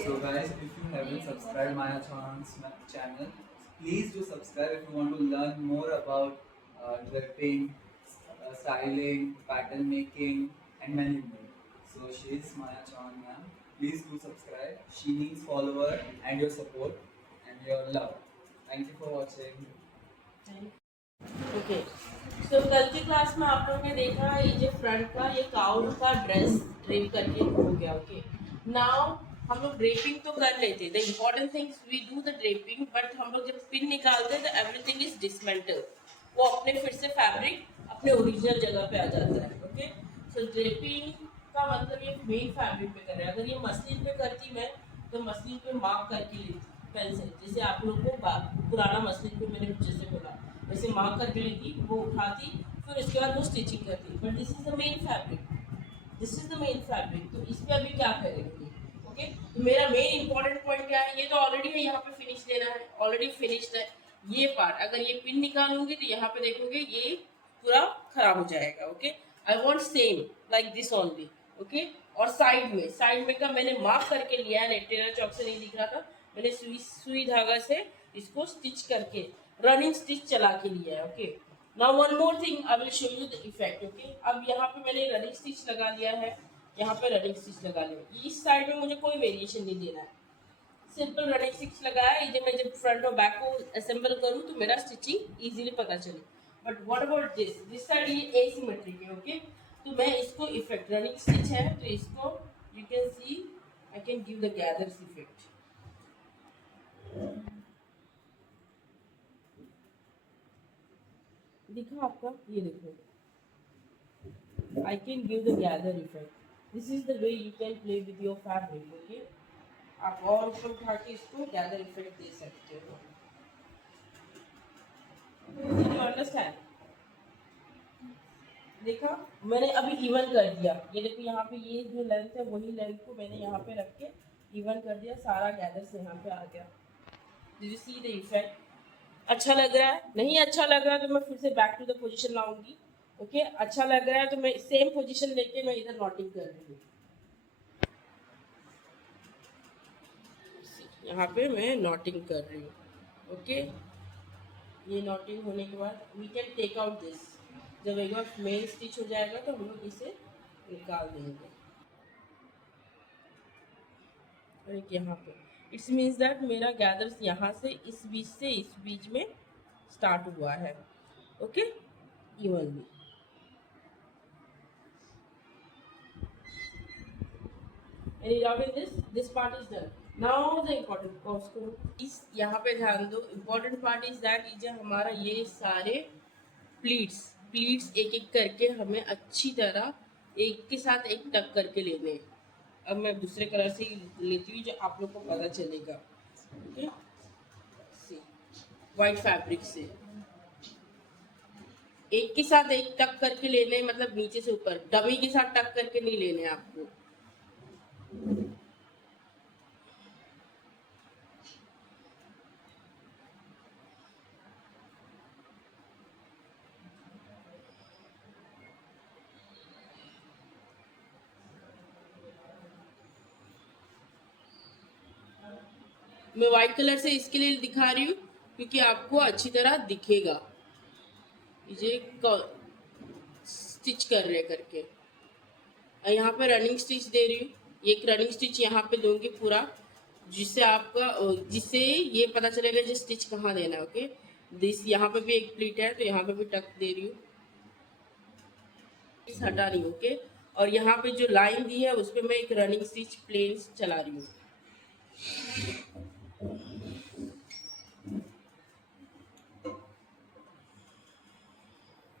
So guys, if you haven't subscribed Maya Chan's channel, please do subscribe if you want to learn more about draping, styling, pattern making, and many more. So she is Maya Chan ma'am. Please do subscribe. She needs follower and your support and your love. Thank you for watching. Okay so कल की class में आप लोगों ने देखा ये जो front का ये काउन का ड्रेस ड्रेप करके हो गया ओके नाउ हम लोग ड्रेपिंग तो कर लेते the important things we do the draping but हम लोग जब पिन निकालते हैं तो एवरीथिंग इज डिसमेंटल वो अपने फिर से फैब्रिक अपने ओरिजिनल जगह पे आ जाता है ओके सो ड्रेपिंग का मतलब ये मेन फैब्रिक पे कर रहे हैं अगर ये मसलिन पे करती मैं तो मसलिन पे मार्क करके लेती पेन से जैसे आप लोग को पुराना मसलिन पे मैंने जैसे बोला वैसे मार्क करके लेती वो उठाती फिर उसके बाद वो स्टिचिंग करती but this is the main fabric this is the main fabric तो इस पे अभी क्या करेंगे ओके तो मेरा मेन इंपॉर्टेंट पॉइंट क्या है ये तो ऑलरेडी है यहाँ पे फिनिश देना है ऑलरेडी फिनिश्ड है ये पार्ट अगर ये पिन निकालूंगी तो यहाँ पे देखोगे ये पूरा खराब हो जाएगा okay I want same like this only okay और साइड में का मैंने मार्क करके लिया है टेलर चौक से नहीं दिख रहा था मैंने सुई धागा से इसको स्टिच करके रनिंग स्टिच चला के लिया है okay now one more thing I will show you the effect okay अब यहाँ पे मैंने रनिंग स्टिच लगा लिया है यहाँ पे रनिंग स्टिच लगा लिया इस साइड में मुझे कोई वेरिएशन नहीं देना है सिंपल रनिंग स्टिच लगाया ये मैं जब फ्रंट और बैक को असेंबल करूँ तो मेरा स्टिचिंग इजीली पता चले but what about this side ये एसिमेट्रिक है ओके तो मैं इसको इफेक्ट रनिंग स्टिच है तो इसको you can see I can give the gathers effect दिखा आपका ये देखो I can give the gather effect. This is the way you can play with your fabric, okay? आप और ऊपर उठा के इसको gather effect दे सकते हो. Did you understand? देखा मैंने अभी इवन कर दिया ये देखो यहाँ पे ये जो लेंथ है वही लेंथ को मैंने यहाँ पे रख के इवन कर दिया सारा गैदर से यहाँ पे आ गया Did you see the effect? अच्छा लग रहा है नहीं अच्छा लग रहा है तो मैं फिर से बैक टू द पोजीशन लाऊंगी ओके अच्छा लग रहा है तो मैं सेम पोजीशन लेके मैं इधर नॉटिंग कर रही हूँ यहाँ पे मैं नॉटिंग कर रही हूँ ओके ये नॉटिंग होने के बाद we can take out this जब एक बार मेन स्टिच हो जाएगा तो हम लोग इसे निकाल देंगे और एक यहाँ पे इट्स मीन्स दैट मेरा गैदर्स यहाँ से इस बीच में स्टार्ट हुआ है okay evenly any doubt in this part is done now the important part इस यहाँ पे ध्यान दो important part is that ये हमारा ये सारे प्लीट्स एक एक करके हमें अच्छी तरह एक के साथ एक टक करके लेने हैं अब मैं दूसरे कलर से लेती हूँ जो आप लोग को पता चलेगा ओके वाइट फैब्रिक से एक के साथ एक टक करके लेने मतलब नीचे से ऊपर डमी के साथ टक करके नहीं लेने आपको मैं व्हाइट कलर से इसके लिए दिखा रही हूँ क्योंकि आपको अच्छी तरह दिखेगा ये स्टिच कर रहे करके यहाँ पे रनिंग स्टिच दे रही हूँ एक रनिंग स्टिच यहाँ पे दूंगी पूरा जिससे ये पता चलेगा जो स्टिच कहाँ देना है ओके दिस यहाँ पे भी एक प्लीट है तो यहाँ पे भी टक दे रही हूँ हटा रही हूँ ओके और यहाँ पे जो लाइन दी है उस पर मैं एक रनिंग स्टिच प्लेन चला रही हूँ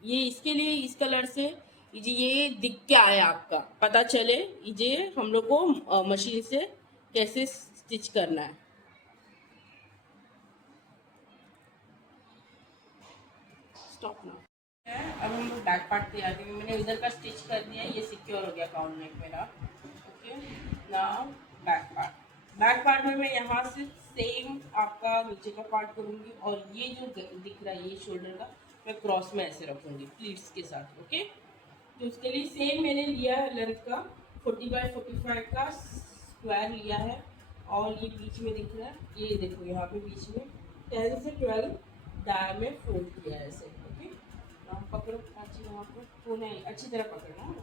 ये इसके लिए इस कलर से ये दिख के आया आपका पता चले ये हम लोग को मशीन से कैसे स्टिच करना है स्टॉप ना अब हम लोग बैक पार्ट तैयार करेंगे मैंने इधर का स्टिच कर दिया ये सिक्योर हो गया काउंट नेक मेरा ओके नाउ बैक पार्ट में मैं यहाँ से सेम आपका नीचे का पार्ट करूँगी और ये जो दिख रहा है ये शोल्डर का मैं क्रॉस में ऐसे रखूँगी प्लीट्स के साथ ओके तो उसके लिए सेम मैंने लिया है लेंथ का 40 बाय 45 का स्क्वायर लिया है और ये बीच में दिख रहा है, ये देखो यहाँ पे बीच में 10 से 12 डाय में फोल्ड किया है ऐसे। ओके, आप पकड़ो अच्छी, वहाँ पर कोने अच्छी तरह पकड़ना,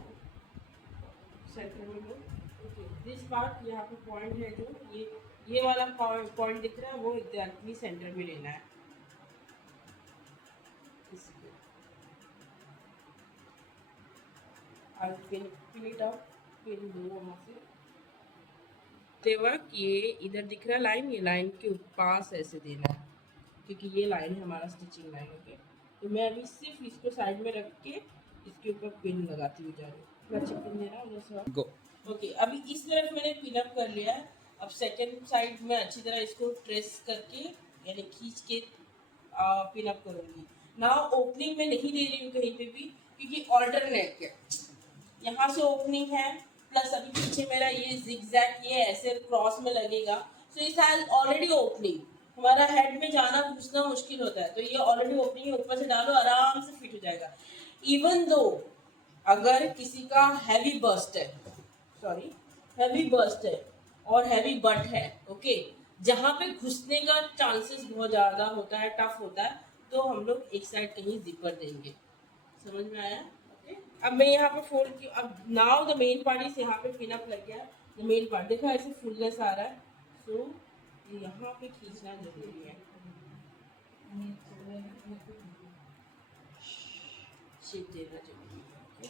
सेंटर में लो। ओके, दिस पार्ट यहाँ पे पॉइंट है जो ये वाला पॉइंट दिख रहा है, वो एग्जैक्टली सेंटर में लेना है इसको। और पिन इट अप, पिन दो वहाँ से तेवक। ये इधर दिख रहा है लाइन, ये लाइन के पास ऐसे देना है, क्योंकि ये लाइन है हमारा स्टिचिंग लाइन। ओके, तो मैं अभी सिर्फ इसको साइड में रख के इसके ऊपर पिन लगाती हुई जा रही हूँ। पूरा चिपकन देना उधर से। गो। ओके, अभी इस तरफ मैंने पिन अप कर लिया है। अब सेकंड साइड में अच्छी तरह इसको ट्रेस करके यानी खींच के पिन अप करूँगी। नाउ ओपनिंग में नहीं दे रही हूँ कहीं पे भी, क्योंकि ऑल्टरनेट है, यहाँ से ओपनिंग है प्लस अभी पीछे मेरा ये जिगजैग ये ऐसे क्रॉस में लगेगा, so it has already opening. हमारा हेड में जाना घुसना मुश्किल होता है, तो ये ऑलरेडी ओपनिंग है, ऊपर से डालो आराम से फिट हो जाएगा। इवन दो अगर किसी का हैवी बस्ट है, सॉरी हैवी बस्ट है और हैवी बट है, ओके, जहाँ पे घुसने का चांसेस बहुत ज़्यादा होता है, टफ होता है, तो हम लोग एक साइड कहीं जिपर देंगे। समझ में आया? अब मैं यहाँ पे फोल्ड की, अब now the main part is यहाँ पे पिन अप लग गया। द मेन पार्ट देखो ऐसे फुलनेस आ रहा है, सो यहाँ पे खींचना जरूरी है, शेप देना जरूरी है। ओके,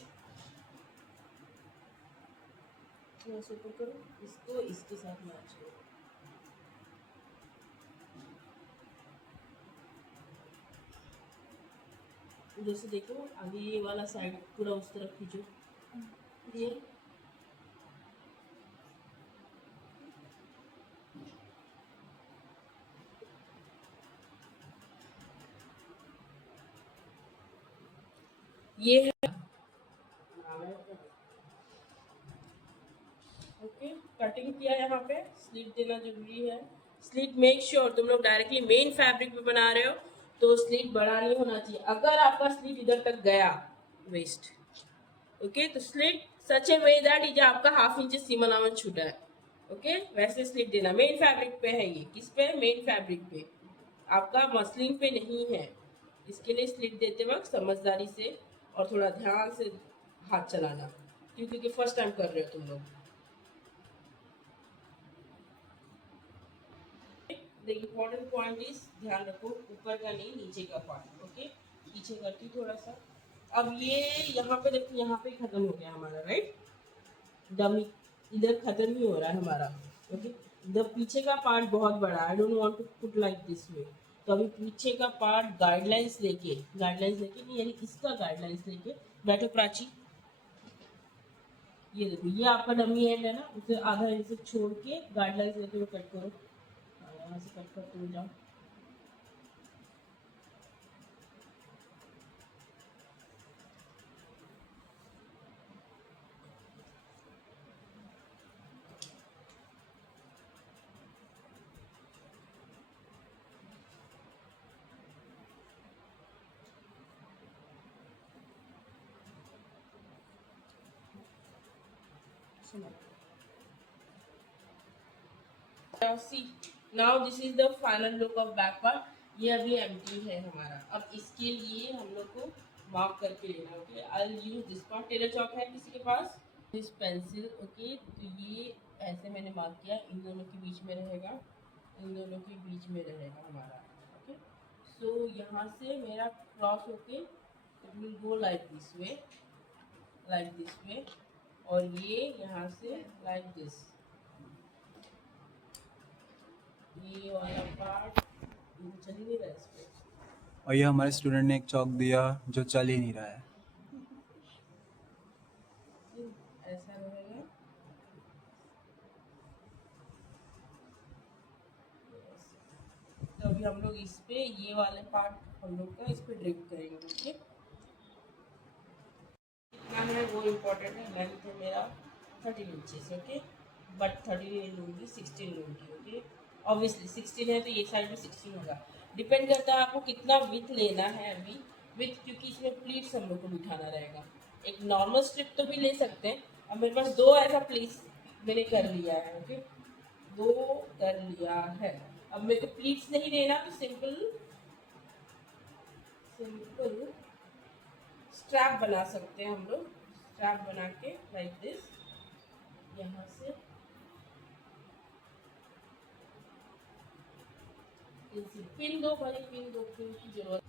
थोड़ा सा ऊपर करो इसको, इसके साथ मैच करो। उधर से देखो, आगे ये वाला साइड पूरा उस तरफ खींचो, ये है। ओके, कटिंग किया यहाँ पे, स्लिट देना जरूरी है। स्लिट मेक श्योर तुम लोग डायरेक्टली मेन फैब्रिक पे बना रहे हो तो स्लिट बड़ा नहीं होना चाहिए। अगर आपका स्लिट इधर तक गया वेस्ट, ओके, तो slit such A way that ये आपका ½ इंच सीम अलाउंस छूटा है। ओके, वैसे स्लिट देना। मेन फैब्रिक पे है ये, किस पे? मेन फैब्रिक पे, आपका मसलिन पे नहीं है। इसके लिए स्लिट देते वक्त समझदारी से और थोड़ा ध्यान से हाथ चलाना, क्योंकि फर्स्ट टाइम कर रहे हो तुम लोग। द इम्पोर्टेंट पॉइंट इज ध्यान रखो ऊपर का नहीं, नीचे का पार्ट। ओके, पीछे करती थोड़ा सा। अब ये यहाँ पे देखो, यहाँ पे खत्म हो गया हमारा, राइट? डमी इधर खत्म ही हो रहा है हमारा। ओके, द पीछे का पार्ट बहुत बड़ा, I don't want to put like this way. तो अभी पीछे का पार्ट गाइडलाइंस लेके नहीं, यानी इसका गाइडलाइंस लेके बैठो प्राची। ये देखो, ये आपका डमी एंड है ना, उसे आधा इंच से छोड़ के गाइडलाइंस लेते हुए कट करो। यहाँ से कट करते हुए जाओ। See now this is the final look of back part. ये अभी एम्प्टी है हमारा। अब इसके लिए हम लोग को मार्क करके लेना। Okay, I will use this part. Tailor chalk है किसी के पास? This pencil. ओके, तो ये ऐसे मैंने मार्क किया, इन दोनों के बीच में रहेगा, इन दोनों के बीच में रहेगा हमारा। ओके, सो यहाँ से मेरा क्रॉस होके it will go like this way, like this वे, और ये यहाँ से लाइक दिस। ये वाला पार्ट चल ही नहीं रहा है इस पे। और ये हमारे स्टूडेंट ने एक चौक दिया जो चल ही नहीं रहा है। ऐसा रहेगा। तो अभी हम लोग इस पे ये वाले पार्ट हम लोग का इस पे ड्रिप करेंगे। ओके, कितना है वो इम्पोर्टेंट है। लेंथ है मेरा 13 इंचेस। ओके, बट 13 नहीं लूँगी, 16 लूँगी। ओके, ऑब्वियसली 16 है तो ये साइड में 16 होगा। डिपेंड करता है आपको कितना विथ लेना है अभी। विथ, क्योंकि इसमें प्लीट्स हम लोग को बिठाना रहेगा। एक नॉर्मल स्ट्रिप तो भी ले सकते हैं। अब मेरे पास 2 ऐसा प्लीट्स मैंने कर लिया है। ओके, 2 कर लिया है। अब मेरे को प्लीट्स नहीं देना, तो सिंपल स्ट्रैप बना सकते हैं हम लोग। स्ट्रैप बना के लाइक दिस, यहाँ से पिन दो भाई, पिन दो, पिन की जरूरत।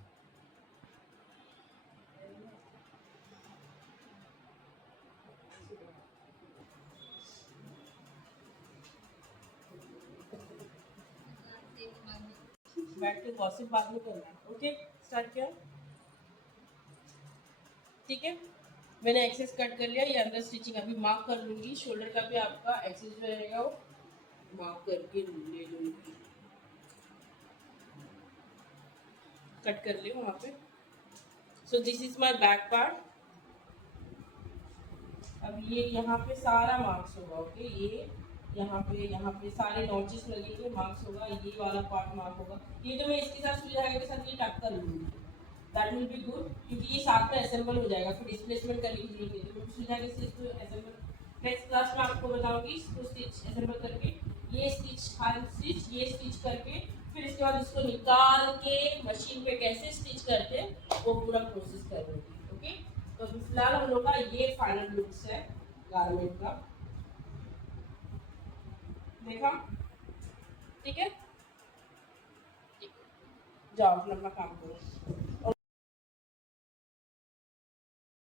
बैठ के गॉसिप बाद में करना। ओके, स्टार्ट किया। ठीक है, मैंने एक्सेस कट कर लिया। ये अंदर स्टिचिंग अभी मार्क कर लूंगी। शोल्डर का भी आपका एक्सेस जो रहेगा वो मार्क करके ले लूंगी। कट कर लियो वहाँ पे। So this is my back part. अब ये यहाँ पे सारा मार्क्स होगा। ओके, ये यहाँ पे सारे नॉचेस लगेंगे, मार्क्स होगा। ये वाला पार्ट मार्क होगा। ये जो मैं इसके साथ सुई धागे के साथ ये टक कर लूंगी, दैट विल बी गुड, क्योंकि ये साथ में असेंबल हो जाएगा, फिर डिस्प्लेसमेंट करने की जरूरत नहीं है। तो सुई धागे से इसको असेंबल नेक्स्ट क्लास में आपको बताऊंगी। इसको स्टिच असेंबल करके, ये स्टिच हैंड स्टिच, ये स्टिच करके, फिर इसके बाद इसको निकाल के मशीन पे कैसे स्टिच करते हैं वो पूरा प्रोसेस करूँगी। ओके, तो फिलहाल हम लोग का ये फाइनल लुक्स है गारमेंट का। देखा? ठीक है, जाओ अपना अपना काम करो।